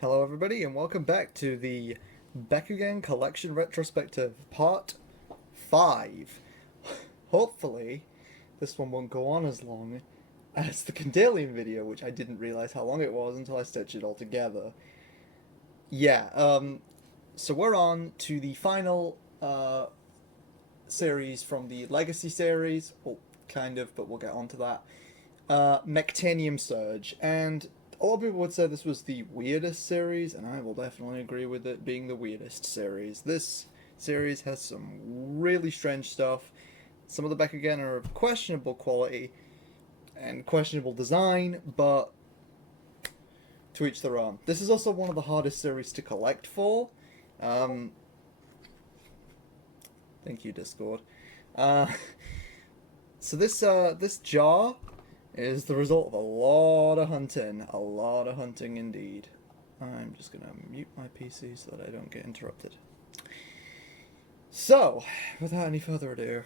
Hello everybody and welcome back to the Bakugan Collection Retrospective Part 5. Hopefully this one won't go on as long as the Kandalian video, which I didn't realise how long it was until I stitched it all together. So we're on to the final series from the Legacy series. Well, kind of, but we'll get on to that. Mechtanium Surge, and a lot of people would say this was the weirdest series, and I will definitely agree with it being the weirdest series. This series has some really strange stuff. Some of the Bakugan are of questionable quality and questionable design, but to each their own. This is also one of the hardest series to collect for. Thank you, Discord. So this jar is the result of a lot of hunting indeed. I'm just gonna mute my PC so that I don't get interrupted. So, without any further ado,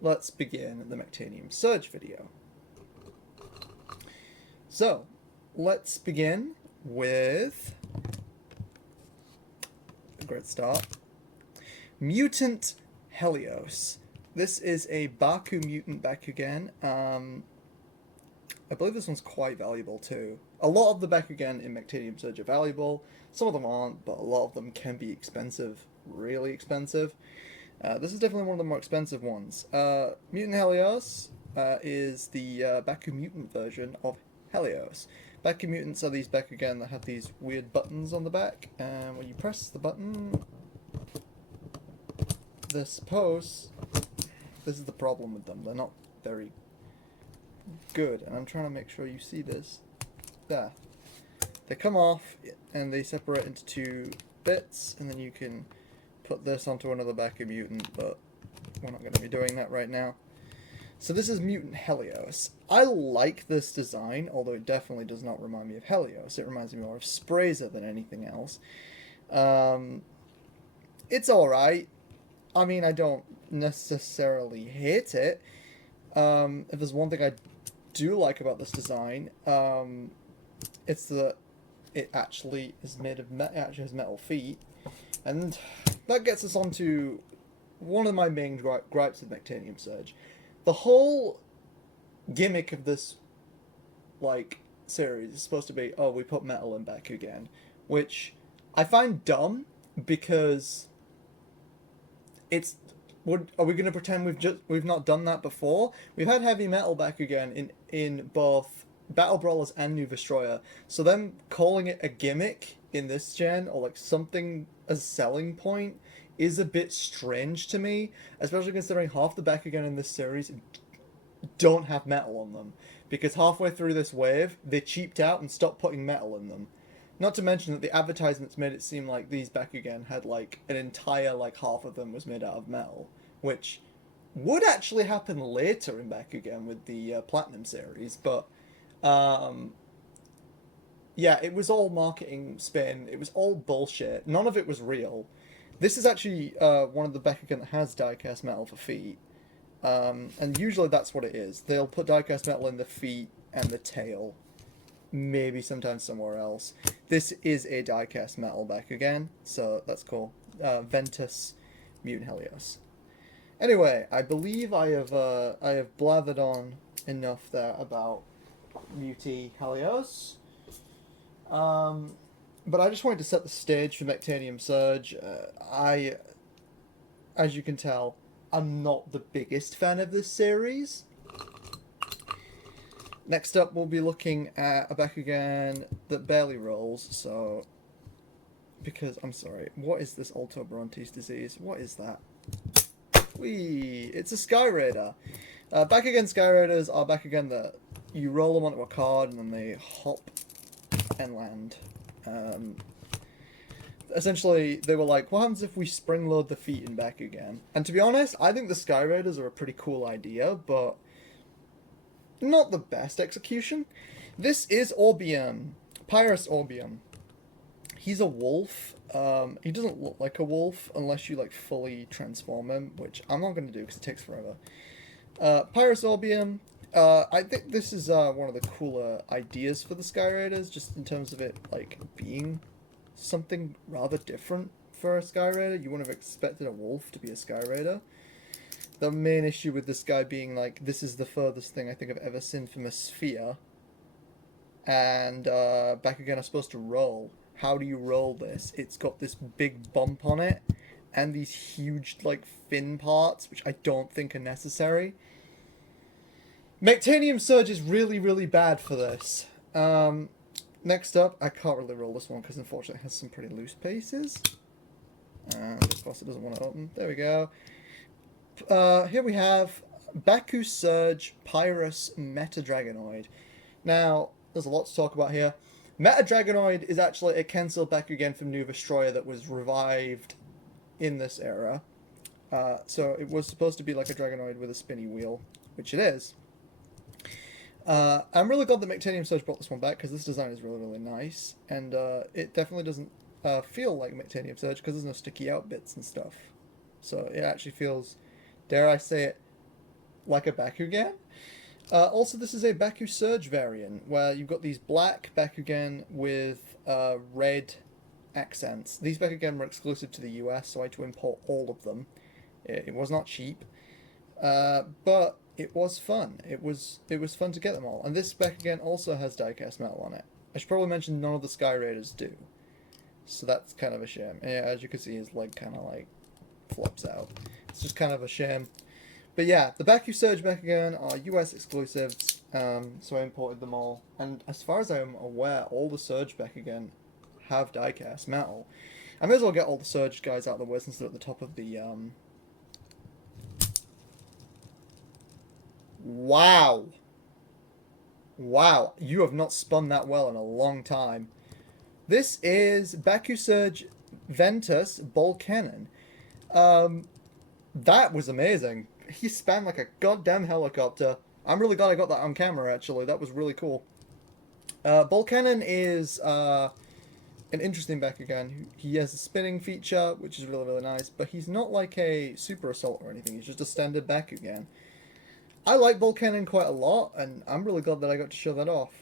let's begin the Mechtanium Surge video. So, let's begin with a great start. Mutant Helios. This is a Baku Mutant Bakugan. I believe this one's quite valuable too. A lot of the Bakugan in Mechtanium Surge are valuable. Some of them aren't, but a lot of them can be expensive. Really expensive. This is definitely one of the more expensive ones. Mutant Helios is the Baku Mutant version of Helios. Baku Mutants are these Bakugan that have these weird buttons on the back, and when you press the button, they're supposed... This is the problem with them. They're not very good, and I'm trying to make sure you see this. There. They come off, and they separate into two bits, and then you can put this onto another Baku Mutant, but we're not going to be doing that right now. So this is Mutant Helios. I like this design, although it definitely does not remind me of Helios. It reminds me more of Sprazer than anything else. It's alright. I mean, I don't necessarily hate it. If there's one thing I do like about this design, it's that it actually is made of it actually has metal feet, and that gets us onto one of my main gripes with Mechtanium Surge. The whole gimmick of this series is supposed to be, oh, we put metal in Bakugan, which I find dumb because it's... Are we going to pretend we've not done that before? We've had heavy metal Bakugan in both Battle Brawlers and New Destroyer, so them calling it a gimmick in this gen, or like something as a selling point, is a bit strange to me, especially considering half the Bakugan in this series don't have metal on them, because halfway through this wave, they cheaped out and stopped putting metal in them. Not to mention that the advertisements made it seem like these Bakugan had an entire half of them was made out of metal, which would actually happen later in Bakugan with the Platinum series, but yeah, it was all marketing spin. It was all bullshit. None of it was real. This is actually one of the Bakugan that has diecast metal for feet, and usually that's what it is. They'll put diecast metal in the feet and the tail. Maybe sometimes somewhere else. This is a diecast metal Bakugan, so that's cool. Ventus Mutant Helios. Anyway, I believe I have blathered on enough there about Muti Helios. But I just wanted to set the stage for Mechtanium Surge. As you can tell, I'm not the biggest fan of this series. Next up, we'll be looking at a Bakugan that barely rolls, so... Because, I'm sorry, what is this Alto-Brontes disease? What is that? Whee! It's a Sky Raider. Bakugan Sky Raiders are Bakugan that you roll them onto a card and then they hop and land. Essentially, they were like, what happens if we spring-load the feet in Bakugan? And to be honest, I think the Sky Raiders are a pretty cool idea, but... not the best execution. This is Orbium. Pyrus Orbium. He's a wolf. He doesn't look like a wolf unless you fully transform him, which I'm not going to do because it takes forever. Pyrus Orbium I think this is one of the cooler ideas for the Sky Raiders, just in terms of it like being something rather different for a Sky Raider. You wouldn't have expected a wolf to be a Sky Raider. The main issue with this guy being like, this is the furthest thing I think I've ever seen from a sphere, and Bakugan are supposed to roll. How do you roll this? It's got this big bump on it, and these huge like fin parts, which I don't think are necessary. Mechtanium Surge is really, really bad for this. Next up, I can't really roll this one because unfortunately it has some pretty loose pieces. And of course it doesn't want to open. There we go. Here we have Baku Surge Pyrus Meta Dragonoid. Now, there's a lot to talk about here. Meta Dragonoid is actually a Kensel Bakugan from New Vestroya that was revived in this era. So it was supposed to be like a Dragonoid with a spinny wheel, which it is. I'm really glad that Mechtanium Surge brought this one back because this design is really, really nice. And it definitely doesn't feel like Mechtanium Surge because there's no sticky out bits and stuff. So it actually feels, dare I say it, like a Bakugan. Also, this is a Baku Surge variant where you've got these black Bakugan with red accents. These Bakugan were exclusive to the US, so I had to import all of them. It was not cheap, but it was fun. It was fun to get them all. And this Bakugan also has diecast metal on it. I should probably mention none of the Sky Raiders do, so that's kind of a shame. And yeah, as you can see, his leg kind of like flops out. It's just kind of a shame. But yeah, the Baku Surge Bakugan are US exclusives, so I imported them all. And as far as I'm aware, all the Surge Bakugan have diecast metal. I may as well get all the Surge guys out of the way since they're at the top of the... Wow! Wow, you have not spun that well in a long time. This is Baku Surge Ventus Ball Cannon. That was amazing. He span like a goddamn helicopter. I'm really glad I got that on camera, actually. That was really cool. Ball Cannon is an interesting Bakugan. He has a spinning feature, which is really, really nice, but he's not like a Super Assault or anything. He's just a standard Bakugan. I like Ball Cannon quite a lot, and I'm really glad that I got to show that off.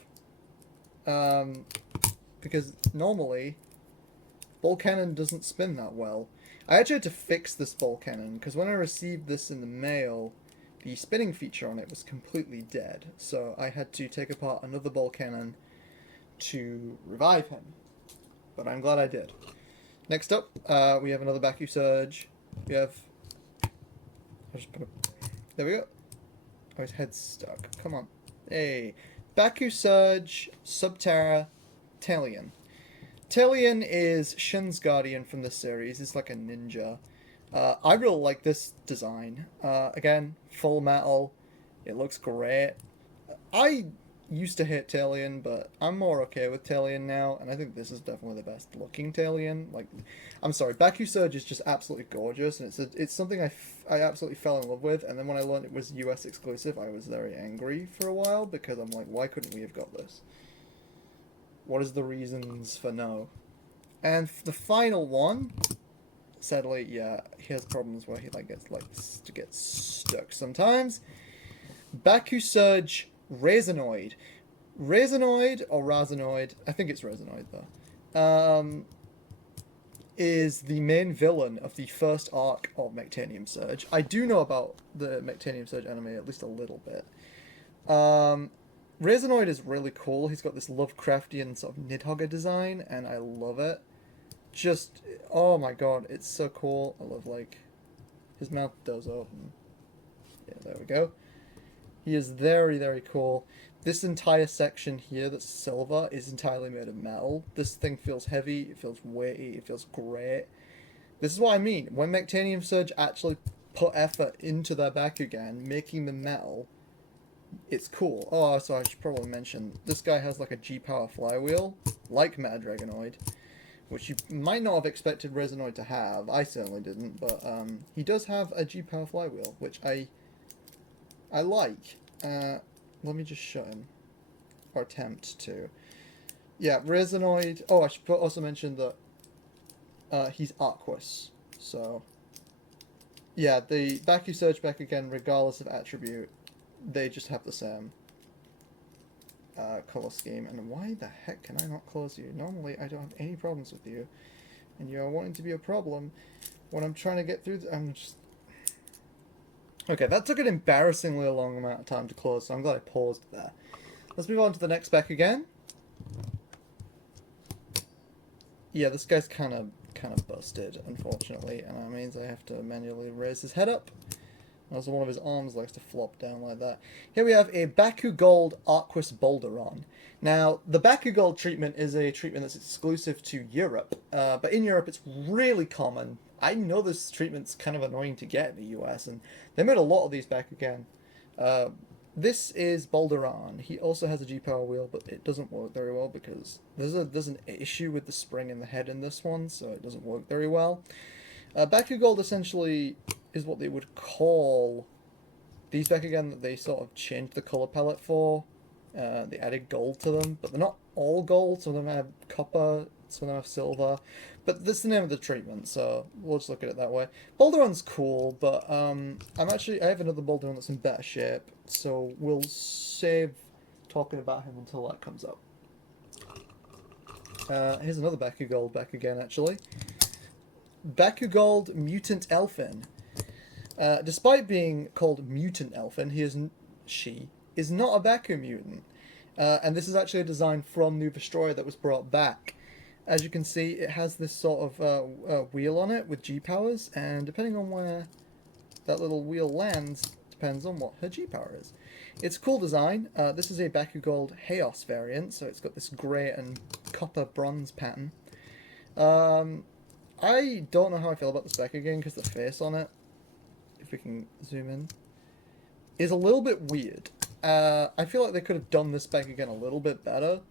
Because normally, Ball Cannon doesn't spin that well. I actually had to fix this Ball Cannon, because when I received this in the mail, the spinning feature on it was completely dead. So I had to take apart another Ball Cannon to revive him. But I'm glad I did. Next up, we have another Baku Surge. We have... There we go. Oh, his head's stuck. Come on. Hey. Baku Surge Subterra Talion. Talion is Shin's Guardian from this series. It's like a ninja. I really like this design. Again, full metal. It looks great. I used to hate Talion, but I'm more okay with Talion now, and I think this is definitely the best looking Talion. Like, I'm sorry, Baku Surge is just absolutely gorgeous, and it's something I absolutely fell in love with, and then when I learned it was US exclusive, I was very angry for a while, because I'm like, why couldn't we have got this? What is the reasons for no? And the final one, sadly, yeah, he has problems where he gets stuck sometimes. Baku Surge Razanoid. Razanoid, or Razanoid, I think it's Razanoid though, is the main villain of the first arc of Mechtanium Surge. I do know about the Mechtanium Surge anime at least a little bit. Razanoid is really cool. He's got this Lovecraftian sort of Nidhogger design, and I love it. Just, oh my god, it's so cool. I love, like, his mouth does open. Yeah, there we go. He is very, very cool. This entire section here that's silver is entirely made of metal. This thing feels heavy, it feels weighty, it feels great. This is what I mean. When Mechtanium Surge actually put effort into their Bakugan, making them metal, it's cool. Oh, so I should probably mention, this guy has like a G-Power flywheel, like Meta Dragonoid, which you might not have expected Razanoid to have. I certainly didn't, but he does have a G-Power flywheel, which I like. Let me just show him. Or attempt to. Yeah, Razanoid. Oh, I should also mention that he's Aquas. So, yeah, the Baku Surge Bakugan, regardless of attribute, they just have the same color scheme. And why the heck can I not close you? Normally I don't have any problems with you, and you are wanting to be a problem when I'm trying to get through. I'm just okay. That took an embarrassingly long amount of time to close, so I'm glad I paused there. Let's move on to the next Bakugan. Yeah, this guy's kind of busted, unfortunately, and that means I have to manually raise his head up. Also, one of his arms likes to flop down like that. Here we have a Baku Gold Arquus Boulderon. Now, the Baku Gold treatment is a treatment that's exclusive to Europe, but in Europe it's really common. I know this treatment's kind of annoying to get in the US, and they made a lot of these Bakugan. This is Boulderon. He also has a G-Power wheel, but it doesn't work very well because there's an issue with the spring in the head in this one, so it doesn't work very well. Baku Gold essentially is what they would call these Bakugan that they sort of changed the color palette for. They added gold to them, but they're not all gold. Some of them have copper, some of them have silver. But that's the name of the treatment, so we'll just look at it that way. Boulderon's cool, but I have another Boulderon that's in better shape, so we'll save talking about him until that comes up. Here's another Baku Gold Bakugan, actually. Baku Gold Mutant Elfin. Despite being called Mutant Elfin, she is not a Baku mutant. And this is actually a design from New Destroyer that was brought back. As you can see, it has this sort of wheel on it with G-powers, and depending on where that little wheel lands, depends on what her G-power is. It's a cool design. This is a Baku Gold Chaos variant, so it's got this grey and copper bronze pattern. I don't know how I feel about this Bakugan because the face on it, if we can zoom in, is a little bit weird. I feel like they could have done this Bakugan a little bit better.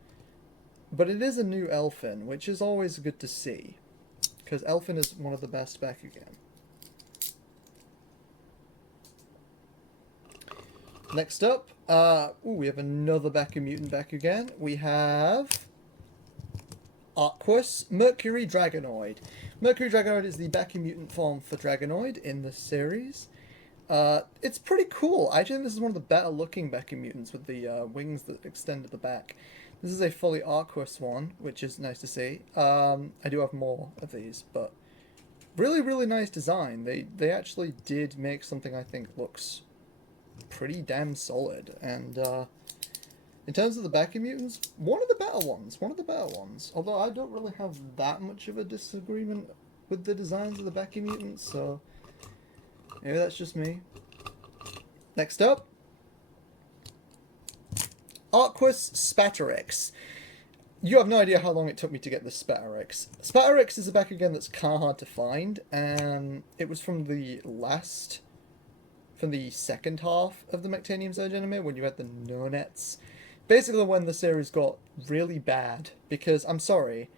But it is a new Elfin, which is always good to see, because Elfin is one of the best Bakugan. Next up, we have another Baku Mutant Bakugan. We have Arquus Mercury Dragonoid. Mercury Dragonoid is the Baku Mutant form for Dragonoid in the series. It's pretty cool. I think this is one of the better looking Baku Mutants with the wings that extend at the back. This is a fully Arquus one, which is nice to see. I do have more of these, but really, really nice design. They actually did make something I think looks pretty damn solid. And in terms of the Baku Mutants, one of the better ones. Although I don't really have that much of a disagreement with the designs of the Baku Mutants, so maybe that's just me. Next up, Arquus Spatarix. You have no idea how long it took me to get this Spatarix. Spatarix is a Bakugan that's kind of hard to find, and it was from the second half of the Mechtanium Surge anime, when you had the no-nets. Basically when the series got really bad, because, I'm sorry,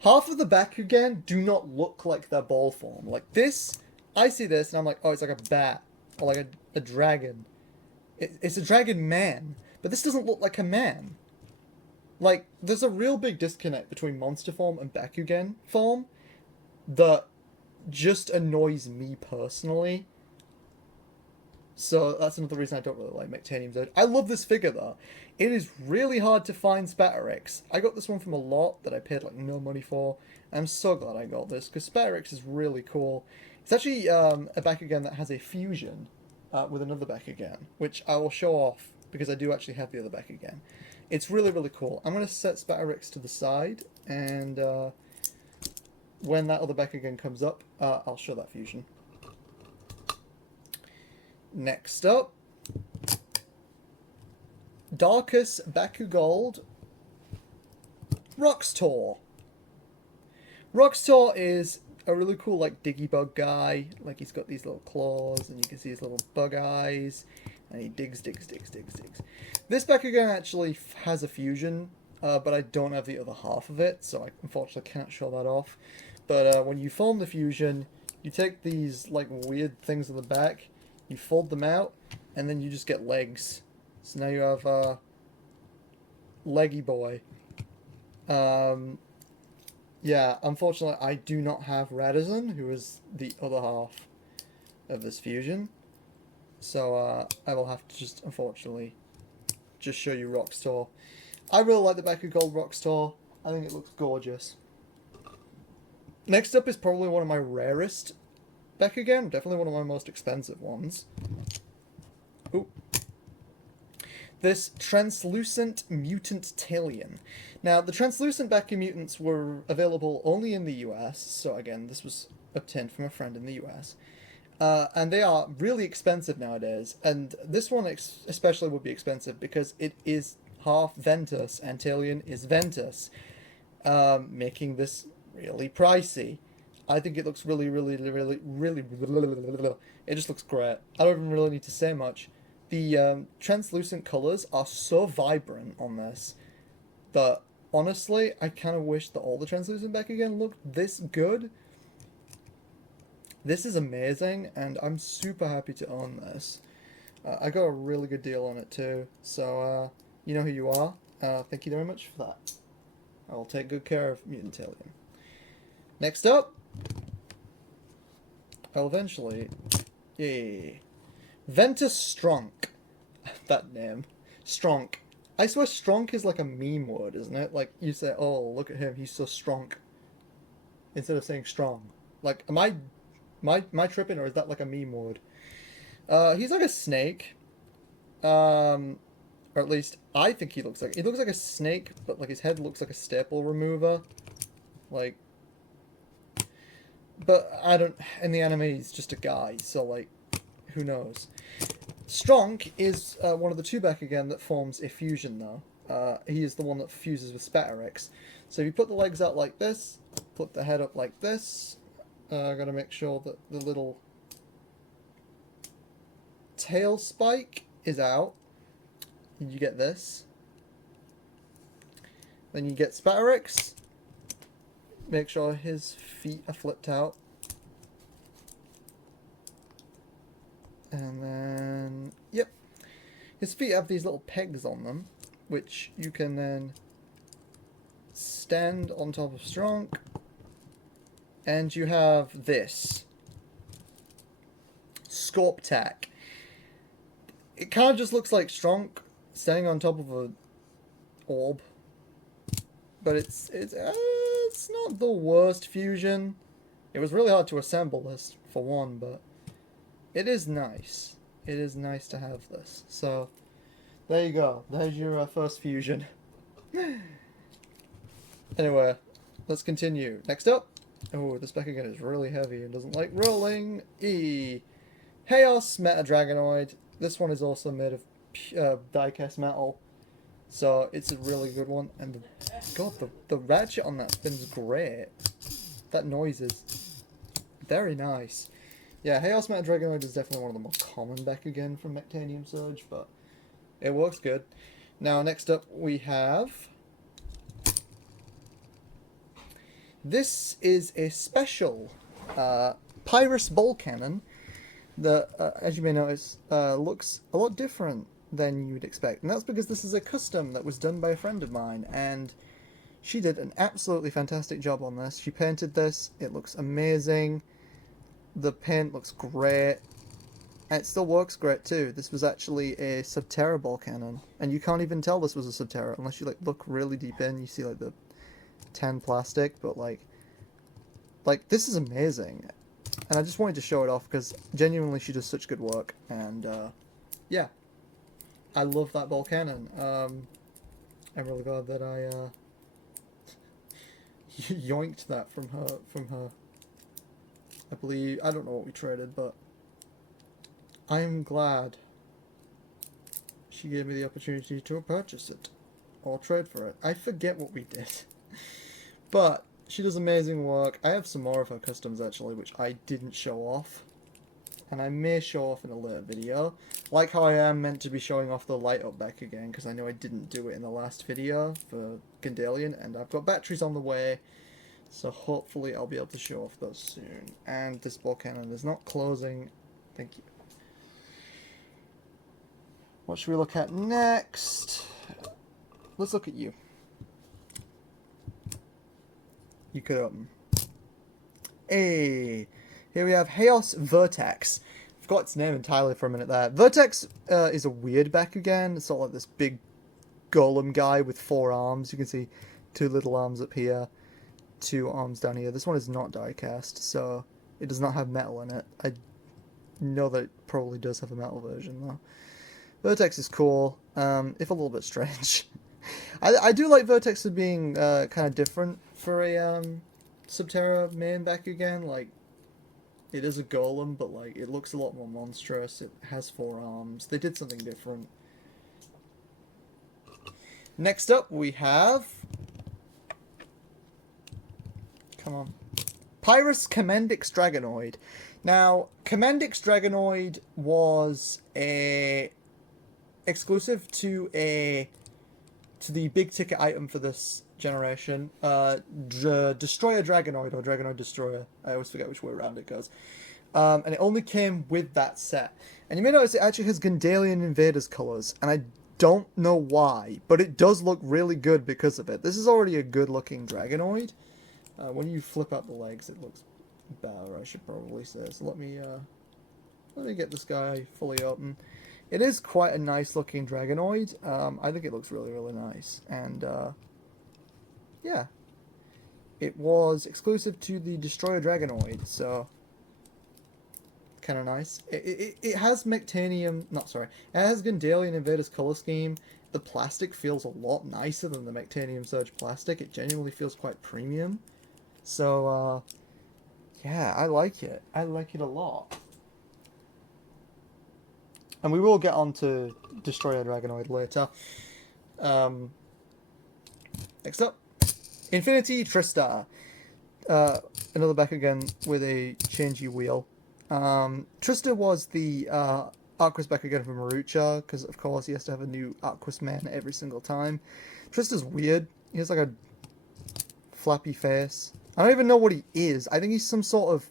half of the Bakugan do not look like their ball form. Like this, I see this and I'm like, oh, it's like a bat, or like a dragon. It's a dragon man. But this doesn't look like a man. Like, there's a real big disconnect between monster form and Bakugan form that just annoys me personally. So that's another reason I don't really like Mechtanium Surge. I love this figure though. It is really hard to find Spatarix. I got this one from a lot that I paid like no money for. I'm so glad I got this because Spatarix is really cool. It's actually a Bakugan that has a fusion with another Bakugan, which I will show off because I do actually have the other Bakugan. It's really, really cool. I'm going to set Spatarix to the side, and when that other Bakugan comes up, I'll show that fusion. Next up, Darkus Baku Gold Roxtor. Roxtor is a really cool, like, Diggy-Bug guy. Like, he's got these little claws, and you can see his little bug eyes, and he digs. This Bakugan actually has a fusion, but I don't have the other half of it, so I unfortunately can't show that off. But when you form the fusion, you take these, like, weird things on the back, you fold them out, and then you just get legs. So now you have Leggy Boy. Yeah, unfortunately, I do not have Radisson, who is the other half of this fusion. So I will have to just, unfortunately, just show you Rockstar. I really like the Baku Gold Rockstar. I think it looks gorgeous. Next up is probably one of my rarest Bakugan. Definitely one of my most expensive ones. Ooh. This Translucent Mutant Talion. Now, the Translucent Baku Mutants were available only in the US, so again, this was obtained from a friend in the US. And they are really expensive nowadays, and this one especially would be expensive because it is half Ventus, and Talion is Ventus, making this really pricey. I think it looks really, it just looks great. I don't even really need to say much. The translucent colors are so vibrant on this that honestly, I kind of wish that all the translucent Bakugan looked this good. This is amazing, and I'm super happy to own this. I got a really good deal on it too, so you know who you are. Thank you very much for that. I'll take good care of Mutant Talion. Next up, I'll eventually... Yay. Ventus Stronk. That name. Stronk. I swear Stronk is like a meme word, isn't it? Like, you say, oh, look at him, he's so stronk. Instead of saying strong. Like, am I tripping, or is that like a meme word? He's like a snake. Or at least, I think he looks like a snake, but like his head looks like a staple remover. Like... But I don't... In the anime, he's just a guy, so, like, who knows? Stronk is one of the two Bakugan that forms a fusion, though. He is the one that fuses with Spatarix. So if you put the legs out like this, put the head up like this, gotta make sure that the little tail spike is out. You get this. Then you get Spatarix. Make sure his feet are flipped out. And then, yep. His feet have these little pegs on them, which you can then stand on top of Stronk. And you have this. Scorptac. It kind of just looks like Stronk standing on top of a orb. But it's not the worst fusion. It was really hard to assemble this, for one, but it is nice. It is nice to have this. So, there you go. There's your first fusion. Anyway, let's continue. Next up. Oh, this Bakugan is really heavy and doesn't like rolling. Chaos Meta Dragonoid. This one is also made of die-cast metal. So it's a really good one, and the ratchet on that spin's great. That noise is very nice. Yeah, Chaos Meta Dragonoid is definitely one of the more common Bakugan from Mechtanium Surge, but it works good. Now, next up we have... This is a special Pyrus Ball Cannon that, as you may notice, looks a lot different than you'd expect. And that's because this is a custom that was done by a friend of mine, and she did an absolutely fantastic job on this. She painted this, it looks amazing, the paint looks great, and it still works great too. This was actually a Subterra ball cannon, and you can't even tell this was a Subterra unless you like look really deep in. You see like the tan plastic, but like this is amazing. And I just wanted to show it off because genuinely she does such good work, and yeah. I love that ball cannon. I'm really glad that I yoinked that from her. I believe, I don't know what we traded, but I'm glad she gave me the opportunity to purchase it or trade for it. I forget what we did, but she does amazing work. I have some more of her customs actually, which I didn't show off. And I may show off in a later video. Like how I am meant to be showing off the light up back again, because I know I didn't do it in the last video for Gandalion, and I've got batteries on the way, so hopefully I'll be able to show off those soon. And this ball cannon is not closing. Thank you. What should we look at next? Let's look at you. You could open. Hey! Here we have Chaos Vertex. Forgot its name entirely for a minute there. Vertex is a weird Bakugan. It's sort of like this big golem guy with 4 arms. You can see 2 little arms up here, 2 arms down here. This one is not die-cast, so it does not have metal in it. I know that it probably does have a metal version, though. Vertex is cool, if a little bit strange. I do like Vertex as being kind of different for a Subterra main Bakugan. Like, it is a golem, but like it looks a lot more monstrous. It has 4 arms. They did something different. Next up, we have... Come on. Pyrus Commandix Dragonoid. Now, Commandix Dragonoid was a exclusive to the big ticket item for this generation. Destroyer Dragonoid, or Dragonoid Destroyer. I always forget which way around it goes. And it only came with that set. And you may notice it actually has Gundalian Invaders colors, and I don't know why, but it does look really good because of it. This is already a good looking Dragonoid. When you flip out the legs, it looks better, I should probably say. So let me get this guy fully open. It is quite a nice looking Dragonoid. I think it looks really, really nice. And, yeah. It was exclusive to the Destroyer Dragonoid, so... kind of nice. It has Mechtanium... Not, sorry. It has Gundalian Invaders color scheme. The plastic feels a lot nicer than the Mechtanium Surge plastic. It genuinely feels quite premium. So, yeah, I like it. I like it a lot. And we will get on to Destroyer Dragonoid later. Next up, Infinity Tristar. Another Bakugan with a changey wheel. Tristar was the Arquus Bakugan from Marucha, because of course he has to have a new Arquus man every single time. Tristar's weird. He has like a flappy face. I don't even know what he is. I think he's some sort of...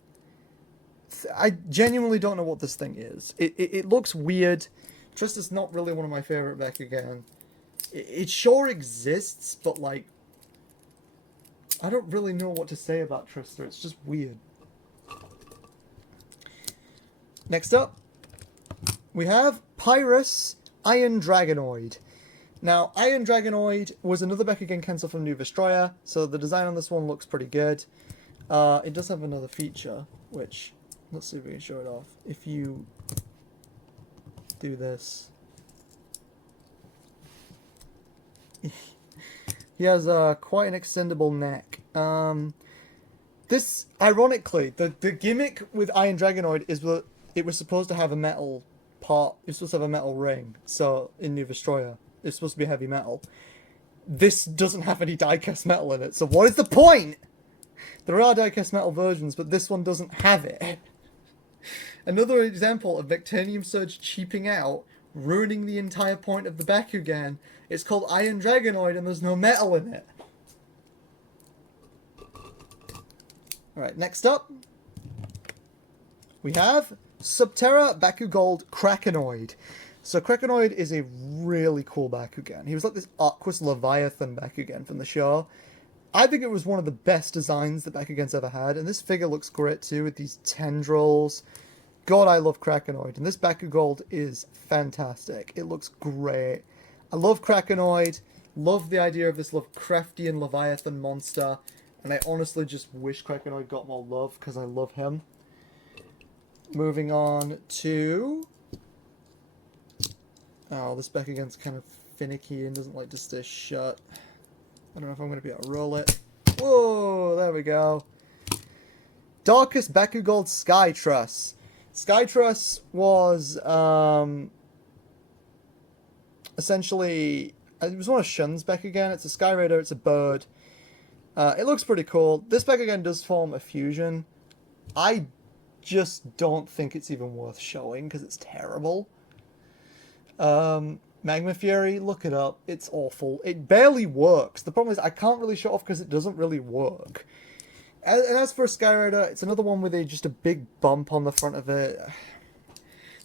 I genuinely don't know what this thing is. It looks weird. Tristar's not really one of my favourite Bakugan. It sure exists, but like... I don't really know what to say about Tristar. It's just weird. Next up, we have Pyrus Iron Dragonoid. Now, Iron Dragonoid was another Bakugan cancel from New Destroyer, so the design on this one looks pretty good. It does have another feature, which... Let's see if we can show it off. If you do this... He has quite an extendable neck. This, ironically, the gimmick with Iron Dragonoid is that it was supposed to have a metal part. It was supposed to have a metal ring. So, in New Destroyer, it's supposed to be heavy metal. This doesn't have any die-cast metal in it, so what is the point? There are die-cast metal versions, but this one doesn't have it. Another example of Mechtanium Surge cheaping out, ruining the entire point of the Bakugan. It's called Iron Dragonoid and there's no metal in it. Alright, next up, we have Subterra Bakugold Krakenoid. So Krakenoid is a really cool Bakugan. He was like this Arquus Leviathan Bakugan from the show. I think it was one of the best designs that Bakugan's ever had, and this figure looks great too with these tendrils. God, I love Krakenoid, and this Bakugold is fantastic. It looks great. I love Krakenoid, love the idea of this Lovecraftian Leviathan monster, and I honestly just wish Krakenoid got more love because I love him. Moving on to... Oh, this Bakugan's kind of finicky and doesn't like to stay shut. I don't know if I'm going to be able to roll it. Whoa, there we go. Darkest Bakugold Skytruss. Skytruss was essentially... It was one of Shun's Bakugan. It's a Sky Raider, it's a bird. It looks pretty cool. This Bakugan does form a fusion. I just don't think it's even worth showing because it's terrible. Magma Fury, look it up. It's awful. It barely works. The problem is I can't really show it off because it doesn't really work. And as for Skyrider, it's another one with just a big bump on the front of it.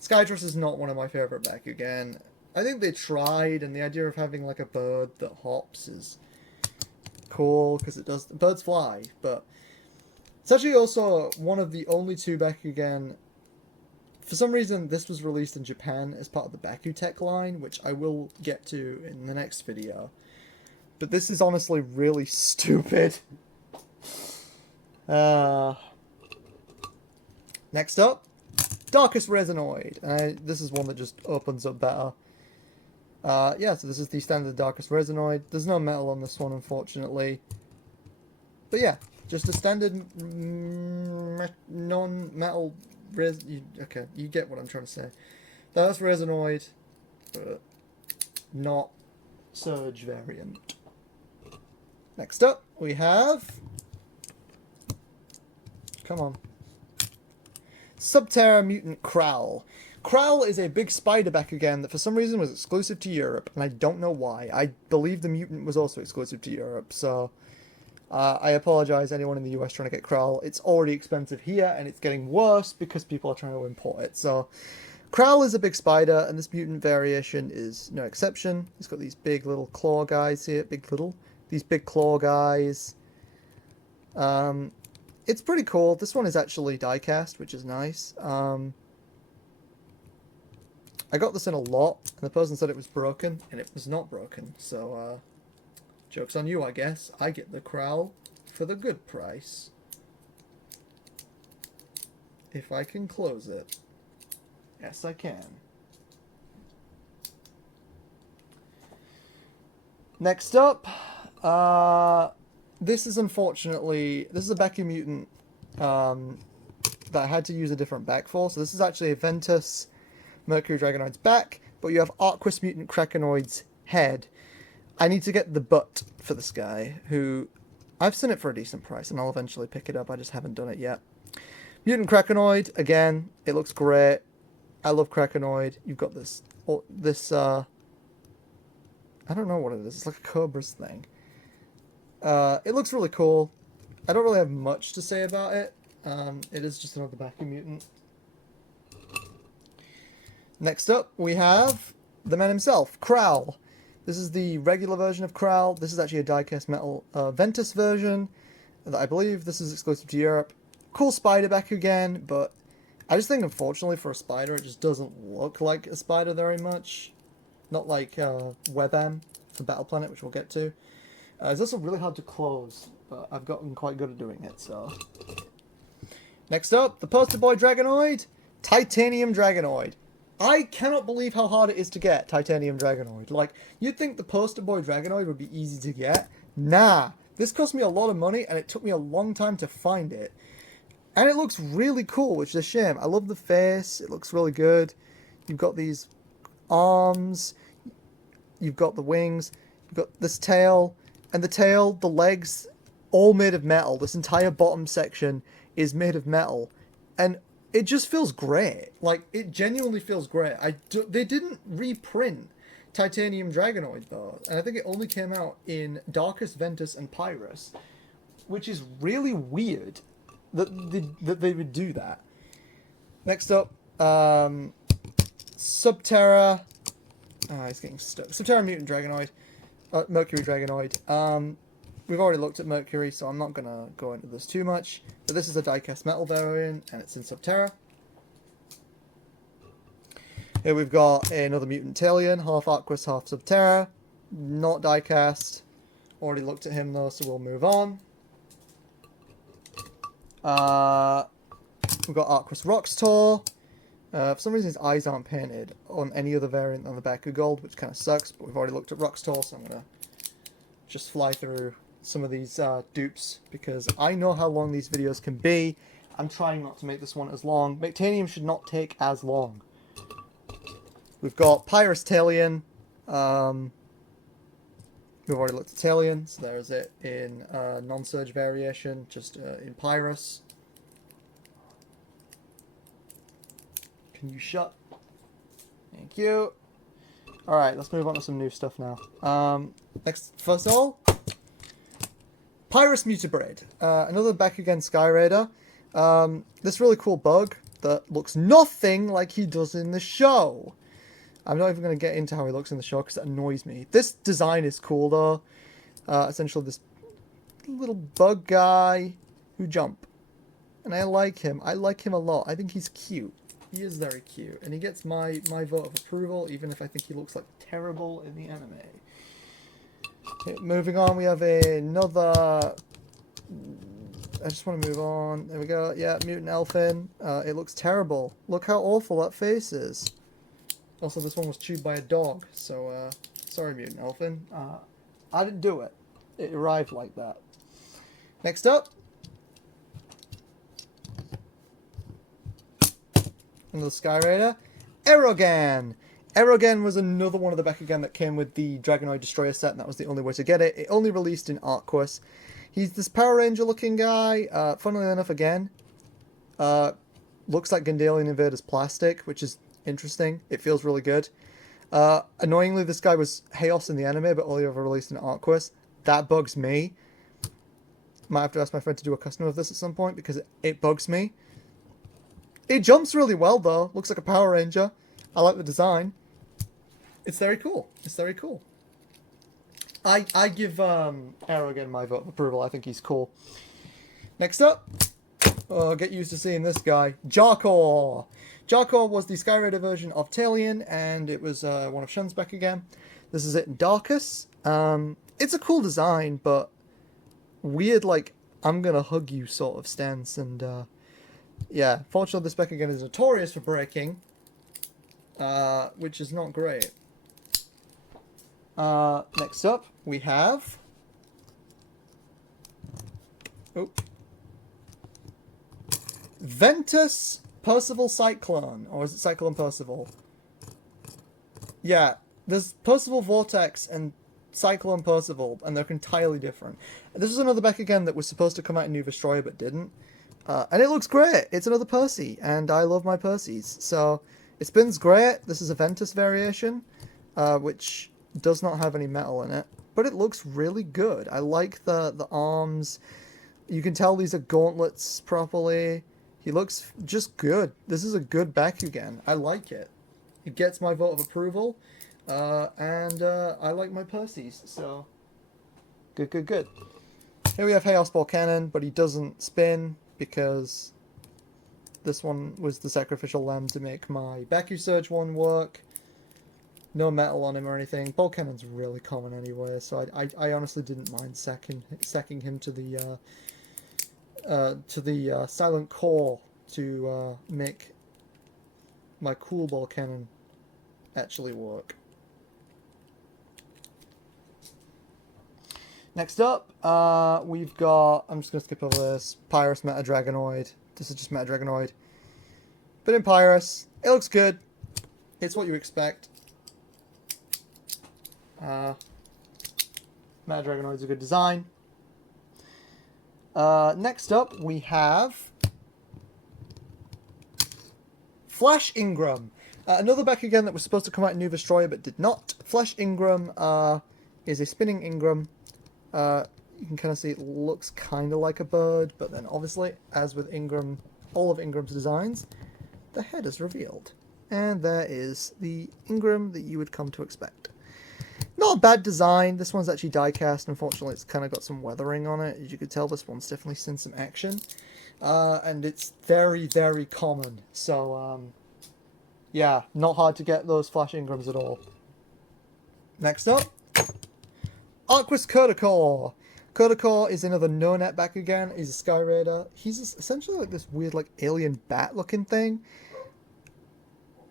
Skytruss is not one of my favourite Bakugan. I think they tried, and the idea of having like a bird that hops is cool because it does. Birds fly, but it's actually also one of the only 2 Bakugan For some reason, this was released in Japan as part of the Bakutech line, which I will get to in the next video. But this is honestly really stupid. Next up, Darkest Resinoid. This is one that just opens up better. Yeah, so this is the standard Darkest Resinoid. There's no metal on this one, unfortunately. But yeah, just a standard non-metal okay, you get what I'm trying to say. That's Resinoid, but not Surge variant. Next up, we have... Come on. Subterra Mutant Crowl. Crowl is a big spider Bakugan that for some reason was exclusive to Europe, and I don't know why. I believe the mutant was also exclusive to Europe, so... I apologise anyone in the US trying to get Crowl. It's already expensive here, and it's getting worse because people are trying to import it. So, Crowl is a big spider, and this mutant variation is no exception. He's got these big little claw guys here. These big claw guys. It's pretty cool. This one is actually die-cast, which is nice. I got this in a lot, and the person said it was broken, and it was not broken. So, joke's on you, I guess. I get the Crowl for the good price. If I can close it. Yes, I can. Next up, this is a Baku Mutant that I had to use a different back for. So this is actually a Ventus Mercury Dragonoid's back, but you have Arquus Mutant Krakenoid's head. I need to get the butt for this guy, who... I've seen it for a decent price, and I'll eventually pick it up. I just haven't done it yet. Mutant Krakenoid, again, it looks great. I love Krakenoid. You've got this... I don't know what it is. It's like a Cobra's thing. It looks really cool. I don't really have much to say about it. It is just another Baku Mutant. Next up, we have the man himself, Crowl. This is the regular version of Crowl. This is actually a die-cast metal Ventus version. I believe this is exclusive to Europe. Cool spider Bakugan, but I just think, unfortunately, for a spider, it just doesn't look like a spider very much. Not like Webam for Battle Planet, which we'll get to. It's also really hard to close, but I've gotten quite good at doing it, so... Next up, the poster boy Dragonoid, Titanium Dragonoid. I cannot believe how hard it is to get Titanium Dragonoid. Like, you'd think the poster boy Dragonoid would be easy to get. Nah, this cost me a lot of money, and it took me a long time to find it. And it looks really cool, which is a shame. I love the face, it looks really good. You've got these arms, you've got the wings, you've got this tail, and the tail, the legs, all made of metal. This entire bottom section is made of metal. And it just feels great. Like, it genuinely feels great. They didn't reprint Titanium Dragonoid, though. And I think it only came out in Darkest, Ventus, and Pyrus. Which is really weird that they would do that. Next up, Subterra... he's getting stuck. Subterra Mutant Dragonoid. Mercury Dragonoid. We've already looked at Mercury, so I'm not going to go into this too much. But this is a die-cast metal variant, and it's in Subterra. Here we've got another Mutant Talion, half Arquus, half Subterra. Not die-cast. Already looked at him, though, so we'll move on. We've got Arquus Roxtor. For some reason his eyes aren't painted on any other variant than the Baku Gold, which kind of sucks, but we've already looked at Roxtor, so I'm going to just fly through some of these dupes, because I know how long these videos can be. I'm trying not to make this one as long. Mechtanium should not take as long. We've got Pyrus Talion. We've already looked at Talion, so there's it in non-surge variation, just in Pyrus. Can you shut? Thank you. Alright, let's move on to some new stuff now. First of all, Pyrus Mutabred. Another Bakugan Sky Raider. This really cool bug that looks nothing like he does in the show. I'm not even going to get into how he looks in the show because it annoys me. This design is cool though. Essentially this little bug guy who jump. And I like him. I like him a lot. I think he's cute. He is very cute, and he gets my vote of approval, even if I think he looks like terrible in the anime. Okay, moving on, we have another... I just want to move on. There we go. Yeah, mutant elfin. It looks terrible. Look how awful that face is. Also, this one was chewed by a dog, so sorry, mutant elfin. I didn't do it. It arrived like that. Next up, another Sky Raider, Erogan. Erogan was another one of the Bakugan that came with the Dragonoid Destroyer set, and that was the only way to get it. It only released in Arquus. He's this Power Ranger looking guy. Funnily enough, again, looks like Gandalian Invader's plastic, which is interesting. It feels really good. Annoyingly, this guy was Chaos in the anime, but only ever released in Arquus. That bugs me. Might have to ask my friend to do a custom of this at some point, because it bugs me. It jumps really well, though. Looks like a Power Ranger. I like the design. It's very cool. It's very cool. I give Erogan my vote of approval. I think he's cool. Next up, get used to seeing this guy, Jarkor. Jarkor was the Sky Raider version of Talion, and it was one of Shun's Bakugan. This is it in Darkus. It's a cool design, but weird, like, I'm gonna hug you sort of stance, and yeah, fortunately this Bakugan is notorious for breaking, which is not great. Next up, we have... Ventus Percival Cyclone. Or is it Cyclone Percival? Yeah, there's Percival Vortex and Cyclone Percival, and they're entirely different. This is another Bakugan that was supposed to come out in New Destroyer, but didn't. And it looks great. It's another Percy, and I love my Percys. So, it spins great. This is a Ventus variation, which does not have any metal in it, but it looks really good. I like the arms. You can tell these are gauntlets properly. He looks just good. This is a good Bakugan. I like it. It gets my vote of approval, and I like my Percys, so good, good, good. Here we have Chaos Ball Cannon, but he doesn't spin because this one was the sacrificial lamb to make my Baku Surge one work. No metal on him or anything. Ball Cannon's really common anyway, so I honestly didn't mind sacking him to the Silent Core to make my cool Ball Cannon actually work. Next up, we've got... I'm just going to skip over this. Pyrus Meta Dragonoid. This is just Meta Dragonoid. But in Pyrus, it looks good. It's what you expect. Meta Dragonoid's a good design. Next up, we have Flash Ingram. Another Bakugan that was supposed to come out in New Destroyer but did not. Flash Ingram is a spinning Ingram. You can kind of see it looks kind of like a bird, but then obviously, as with Ingram, all of Ingram's designs, the head is revealed. And there is the Ingram that you would come to expect. Not a bad design. This one's actually die-cast. Unfortunately, it's kind of got some weathering on it. As you could tell, this one's definitely seen some action. And it's very, very common. So, yeah, not hard to get those Flash Ingrams at all. Next up, Arquus Kurtakor. Kurtakor is another no-net Bakugan. He's a Sky Raider. He's essentially like this weird, like, alien bat-looking thing.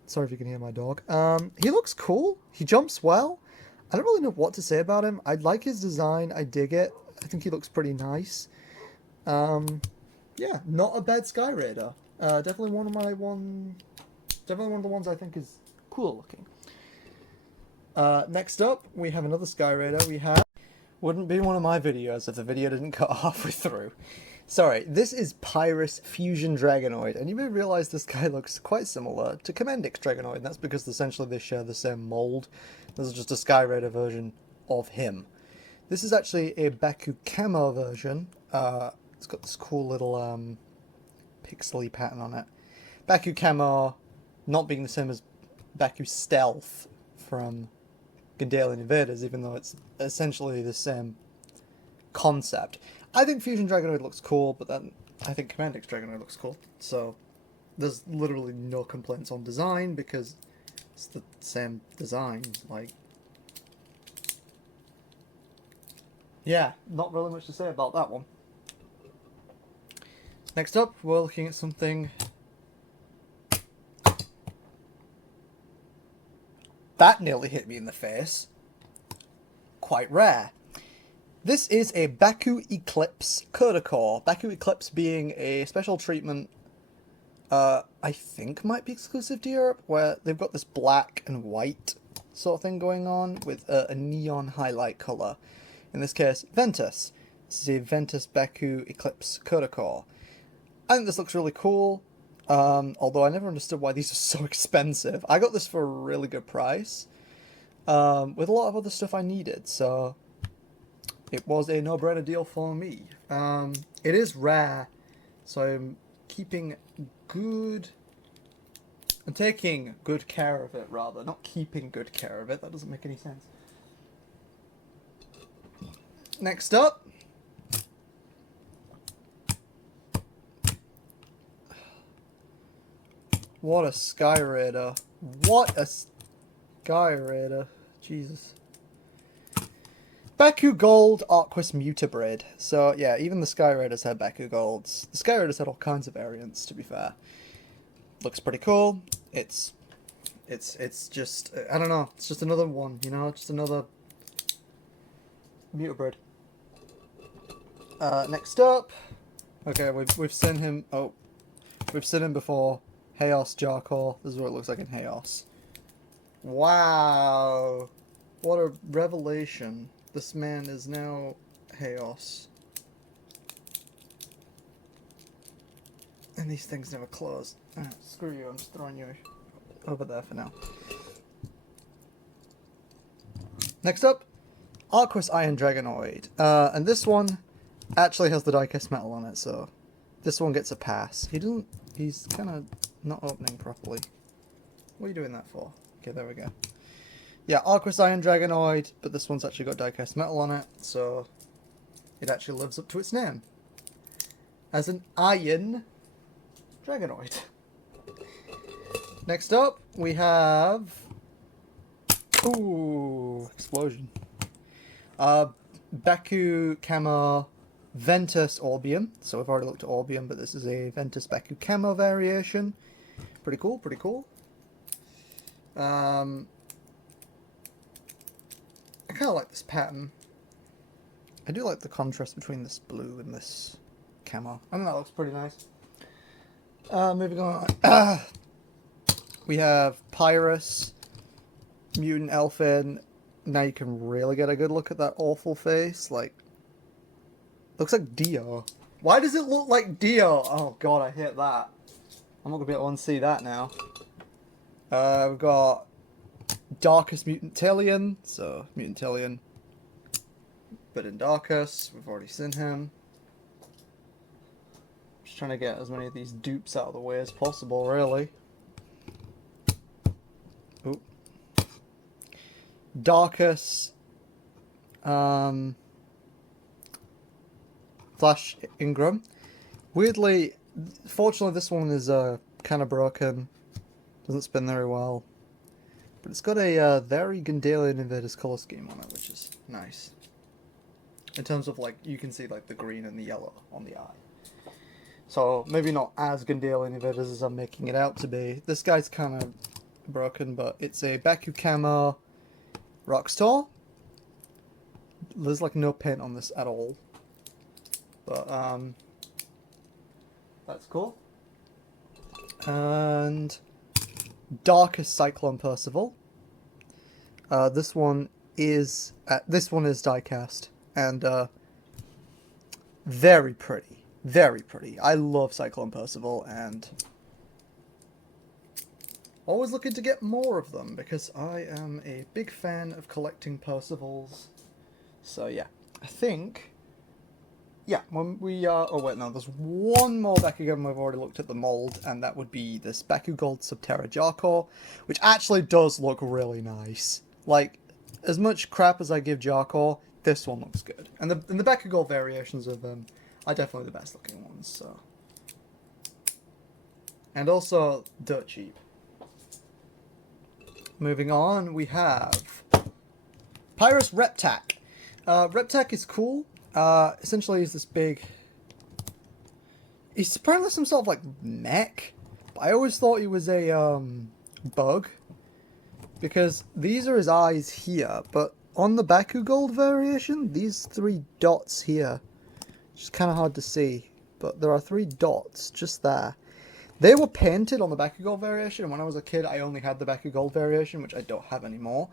Sorry if you can hear my dog. He looks cool. He jumps well. I don't really know what to say about him. I like his design. I dig it. I think he looks pretty nice. Yeah, not a bad Sky Raider. Definitely one of the ones I think is cool looking. Next up, we have another Sky Raider. We have... Wouldn't be one of my videos if the video didn't cut halfway through. Sorry, this is Pyrus Fusion Dragonoid, and you may realize this guy looks quite similar to Commandix Dragonoid, and that's because essentially they share the same mold. This is just a Sky Raider version of him. This is actually a Baku Camo version. It's got this cool little pixely pattern on it. Baku Camo not being the same as Baku Stealth from Gandalian Invaders, even though it's essentially the same concept. I think Fusion Dragonoid looks cool, but then I think Commandix Dragonoid looks cool. So, there's literally no complaints on design because it's the same design. Like, yeah, not really much to say about that one. Next up, we're looking at something that nearly hit me in the face. Quite rare. This is a Baku Eclipse Kodacore. Baku Eclipse being a special treatment, I think might be exclusive to Europe, where they've got this black and white sort of thing going on with a neon highlight colour. In this case, Ventus. This is a Ventus Baku Eclipse Kodacore. I think this looks really cool, although I never understood why these are so expensive. I got this for a really good price, with a lot of other stuff I needed, so it was a no-brainer deal for me. It is rare, so I'm keeping I'm taking good care of it, rather. Not keeping good care of it, that doesn't make any sense. Next up, what a Sky Raider. What a Sky Raider. Jesus. Baku Gold Arquus Mutabrid. So yeah, even the Sky Raiders had Baku Golds. The Sky Raiders had all kinds of variants, to be fair. Looks pretty cool. It's just, I don't know, it's just another one, you know, just another Mutabrid. Next up, okay, we've seen him, we've seen him before. Chaos Jarkor. This is what it looks like in Chaos. Wow. What a revelation. This man is now Chaos. And these things never close. Screw you, I'm just throwing you over there for now. Next up, Arquus Iron Dragonoid. And this one actually has the diecast metal on it, so this one gets a pass. He's kind of not opening properly. What are you doing that for? Okay, there we go. Yeah, Arquus Iron Dragonoid, but this one's actually got diecast metal on it, so it actually lives up to its name as an Iron Dragonoid. Next up, we have... Ooh, explosion. Baku Camo Ventus Orbium. So we've already looked at Orbium, but this is a Ventus Baku Camo variation. Pretty cool, pretty cool. I kind of like this pattern. I do like the contrast between this blue and this camo. I think that looks pretty nice. Moving on. We have Pyrus, Mutant Elfin. Now you can really get a good look at that awful face. Like, looks like Dio. Why does it look like Dio? Oh god, I hate that. I'm not going to be able to unsee that now. We've got Darkus Mutantilion. So, Mutantilion. But in Darkus, we've already seen him. Just trying to get as many of these dupes out of the way as possible, really. Ooh. Darkus. Flash Ingram. Weirdly, fortunately this one is kind of broken. Doesn't spin very well. But it's got a very Gandalian Invaders colour scheme on it, which is nice. In terms of, like, you can see, like, the green and the yellow on the eye. So, maybe not as Gandalian Invaders as I'm making it out to be. This guy's kind of broken, but it's a Baku Camo Rockstar. There's, like, no paint on this at all. But, that's cool. And Darkest Cyclone Percival. This one is diecast and very pretty, very pretty. I love Cyclone Percival and always looking to get more of them because I am a big fan of collecting Percivals. So yeah, I think. Yeah, when we are... oh wait, no, there's one more Bakugan we've already looked at the mold, and that would be this Baku Gold Subterra Jarkor, which actually does look really nice. Like, as much crap as I give Jarkor, this one looks good. And the Baku Gold variations of them are definitely the best looking ones, so... And also dirt cheap. Moving on, we have Pyrus Reptac. Reptac is cool. Essentially, he's this big... He's apparently some sort of, like, mech. But I always thought he was a, bug. Because these are his eyes here, but on the Bakugan variation, these 3 dots here, which is kind of hard to see, but there are 3 dots just there. They were painted on the Bakugan variation, and when I was a kid, I only had the Bakugan variation, which I don't have anymore.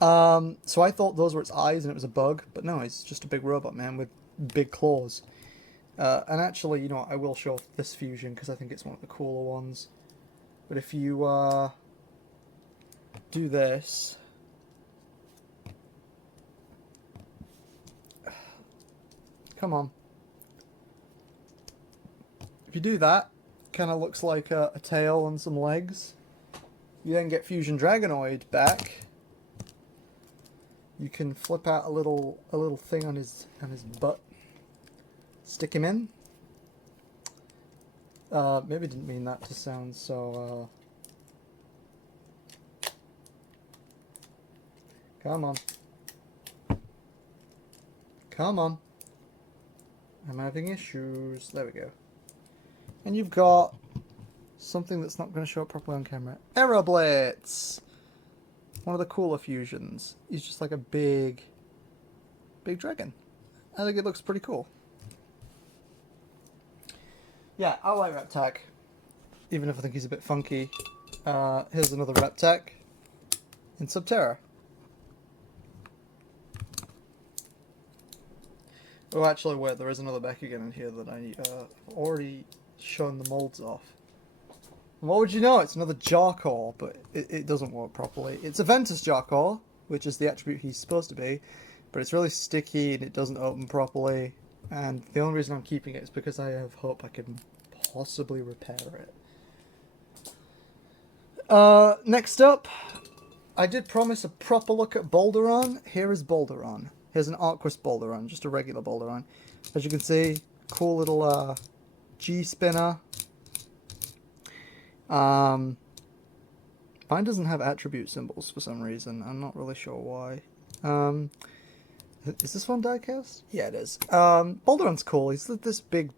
So I thought those were its eyes and it was a bug, but no, it's just a big robot man with big claws. And actually, you know what, I will show off this fusion because I think it's one of the cooler ones. But if you do this, come on. If you do that, kind of looks like a tail and some legs. You then get Fusion Dragonoid back. You can flip out a little thing on his butt. Stick him in. Maybe didn't mean that to sound so. Come on. Come on. I'm having issues. There we go. And you've got something that's not going to show up properly on camera. Aeroblitz! One of the cooler fusions. He's just like a big dragon. I think it looks pretty cool. Yeah, I like Reptac. Even if I think he's a bit funky. Here's another Reptac in Subterra. Oh, actually, wait, there is another Bakugan in here that I've already shown the molds off. And what would you know? It's another Jarkor, but it doesn't work properly. It's a Ventus Jarkor, which is the attribute he's supposed to be, but it's really sticky and it doesn't open properly. And the only reason I'm keeping it is because I have hope I can possibly repair it. Next up, I did promise a proper look at Bolderon. Here is Bolderon. Here's an Arquist Bolderon, just a regular Bolderon. As you can see, cool little G-spinner. Mine doesn't have attribute symbols for some reason. I'm not really sure why. Is this one diecast? Yeah, it is. Bolderon's cool. He's this big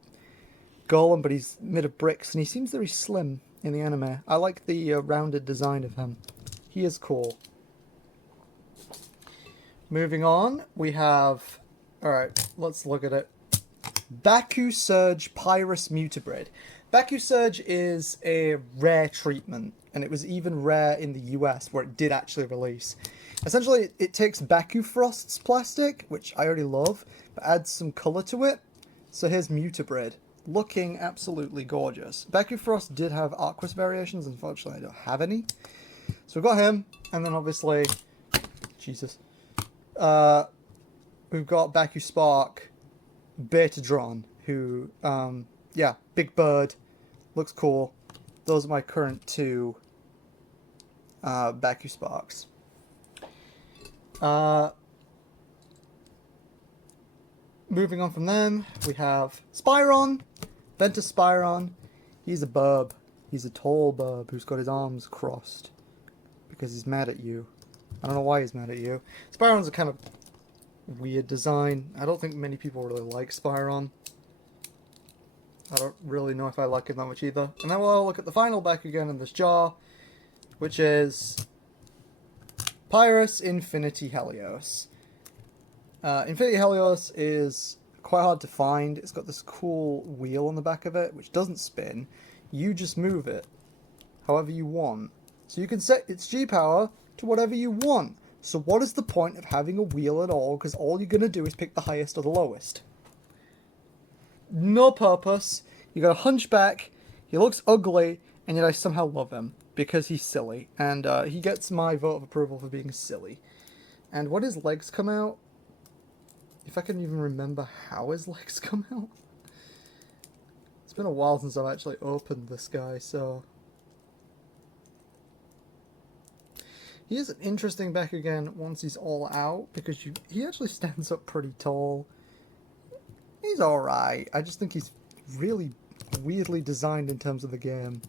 golem, but he's made of bricks, and he seems very slim in the anime. I like the rounded design of him. He is cool. Moving on, we have... Alright, let's look at it. Baku Surge Pyrus Mutabrid. Baku Surge is a rare treatment, and it was even rare in the US, where it did actually release. Essentially, it takes Baku Frost's plastic, which I already love, but adds some colour to it. So here's Mutabrid, looking absolutely gorgeous. Baku Frost did have Arquist variations, unfortunately I don't have any. So we've got him, and then obviously... Jesus. We've got Baku Spark, Betadron, who, yeah, big bird, looks cool. Those are my current 2 Baku Sparks. Moving on from them, we have Spyron, Ventus Spyron. He's a burb. He's a tall burb who's got his arms crossed because he's mad at you. I don't know why he's mad at you. Spyron's a kind of weird design. I don't think many people really like Spyron. I don't really know if I like him that much either. And then we'll look at the final Bakugan in this jar, which is Pyrus Infinity Helios. Infinity Helios is quite hard to find. It's got this cool wheel on the back of it, which doesn't spin. You just move it however you want. So you can set its G-power to whatever you want. So what is the point of having a wheel at all? Because all you're going to do is pick the highest or the lowest. No purpose. You got a hunchback. He looks ugly, and yet I somehow love him because he's silly. And he gets my vote of approval for being silly. And when his legs come out, if I can even remember how his legs come out. It's been a while since I've actually opened this guy, so... He is an interesting Bakugan once he's all out, because he actually stands up pretty tall. He's alright. I just think he's really weirdly designed in terms of the game.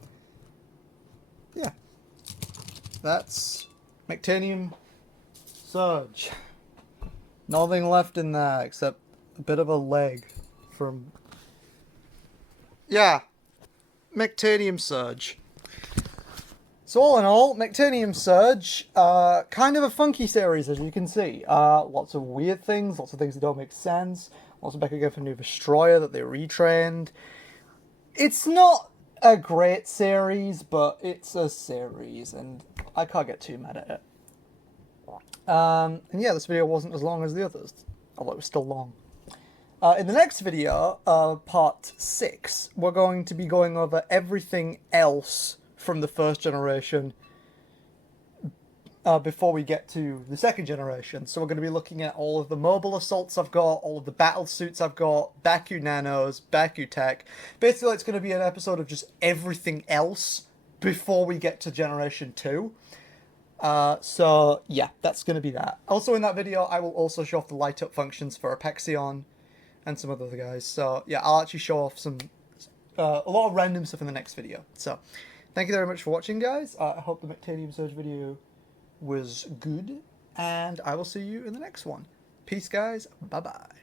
yeah, that's Mechtanium Surge. Nothing left in there except a bit of a leg from... Yeah, Mechtanium Surge. So all in all, Mechtanium Surge, kind of a funky series, as you can see. Lots of weird things, lots of things that don't make sense, lots of Bakugan for New Destroyer that they retrained. It's not a great series, but it's a series, and I can't get too mad at it. And yeah, this video wasn't as long as the others, although it was still long. In the next video, part 6, we're going to be going over everything else from the first generation before we get to the second generation. So we're going to be looking at all of the mobile assaults I've got, all of the battle suits I've got, Baku Nanos, Baku Tech. Basically, it's going to be an episode of just everything else before we get to Generation 2. So yeah, that's going to be that. Also in that video, I will also show off the light up functions for Apexion and some other guys. So yeah, I'll actually show off some a lot of random stuff in the next video. So thank you very much for watching, guys. I hope the Mechtanium Surge video was good, and I will see you in the next one. Peace, guys. Bye-bye.